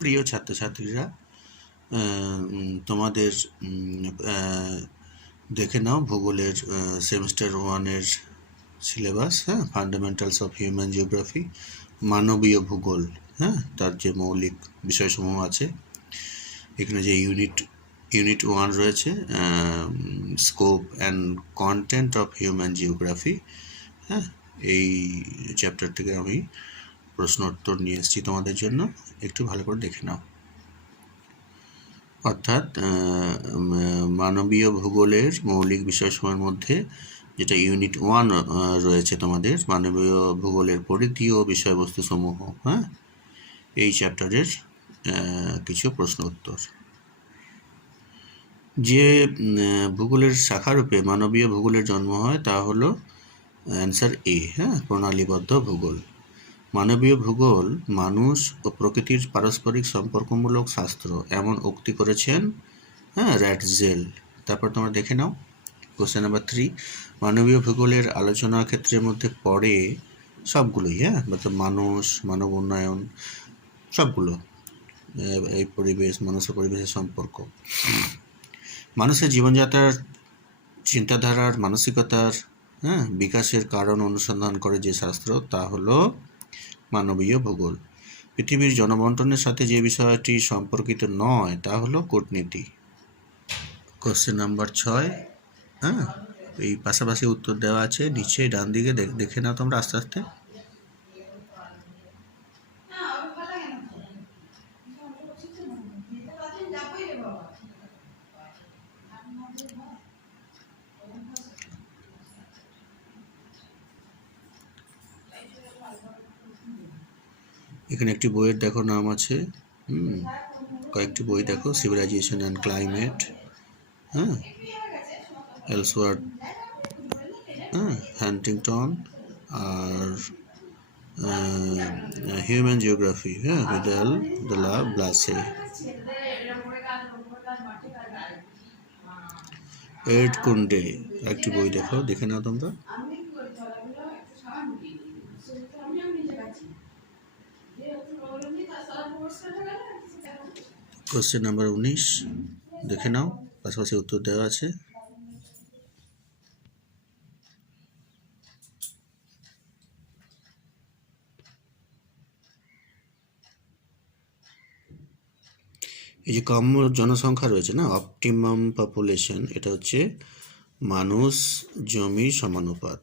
প্রিয় ছাত্রছাত্রীরা, তোমাদের দেখে নাও ভূগোলের সেমিস্টার 1-এর সিলেবাস। হ্যাঁ, ফান্ডামেন্টালস অফ হিউম্যান জিওগ্রাফি, মানবীয় ভূগোল। হ্যাঁ, তার যে মৌলিক বিষয়সমূহ আছে। এখানে যে ইউনিট 1 রয়েছে, scope and content of human geography. হ্যাঁ, এই চ্যাপ্টার থেকে আমি প্রশ্ন উত্তর নিয়ে এসেছি তোমাদের জন্য, একটু ভালো করে দেখে নাও। অর্থাৎ মানবীয় ভূগোলের মৌলিক বিষয়সমূহের মধ্যে যেটা ইউনিট 1 রয়েছে তোমাদের, মানবীয় ভূগোলের পরিধি ও বিষয়বস্তু সমূহ। হ্যাঁ, এই চ্যাপ্টারের কিছু প্রশ্ন উত্তর। যে ভূগোলের শাখারূপে মানবীয় ভূগোলের জন্ম হয় তা হলো অ্যান্সার এ। হ্যাঁ, প্রণালীবদ্ধ ভূগোল। মানবীয় ভূগোল মানুষ ও প্রকৃতির পারস্পরিক সম্পর্কমূলক শাস্ত্র, এমন উক্তি করেছেন র্যাটজেল। তারপর তোমরা দেখে নাও কোশ্চেন নাম্বার 3। মানবীয় ভূগোলের আলোচনার ক্ষেত্রের মধ্যে পড়ে সবগুলোই, মতলব মানুষ, মানব উন্নয়ন, সবগুলো, এই পরিবেশ, মানুষ ও পরিবেশের সম্পর্ক, মানুষের জীবনযাত্রার, চিন্তাধারার, মানসিকতার বিকাশের কারণ অনুসন্ধান করে যে শাস্ত্র, তা হলো মানবীয় ভূগোল। পৃথিবীর জনবন্টনের সাথে যে বিষয়টি সম্পর্কিত নয় তা হলো কূটনীতি। Question number 6। এই পাশাপাশি উত্তর দেওয়া আছে নিচে ডান দিকে, দেখে নাও তোমরা আস্তে আস্তে। এখানে একটি বইয়ের দেখো নাম আছে, কয়েকটি বই দেখো, civilisation and climate, Ellsworth, Huntington, আর human geography, Vidal de la Blase, এড কুন্ডে। একটি বই দেখো, দেখে নাও তোমরা। কোশ্চেন নাম্বার 19 দেখে নাও, পাশাপাশি উত্তর দেওয়া আছে। এই যে কাম্য জনসংখ্যা রয়েছে না, অপটিমাম পপুলেশন, এটা হচ্ছে মানুষ জমি সমানুপাত।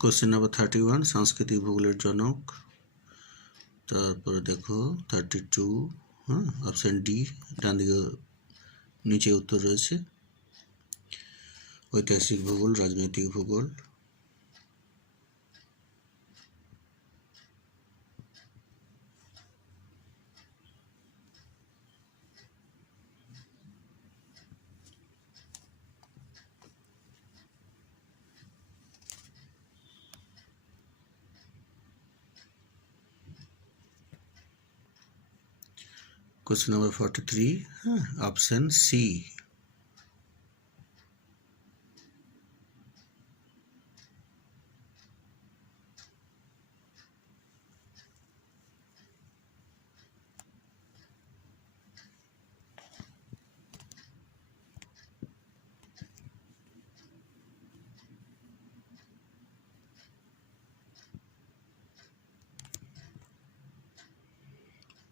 কোশ্চেন নাম্বার 31, সাংস্কৃতিক ভূগোলের জনক। তারপরে দেখো 32, অপশন ডি, ডান দিকে নিচে উত্তর রয়েছে। ঐতিহাসিক ভূগোল, রাজনৈতিক ভূগোল। Question number 43, option C.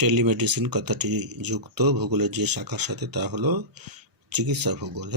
Telemedicine কথাটি যুক্ত ভূগোলের যে শাখার সাথে তা হলো চিকিৎসা ভূগোল।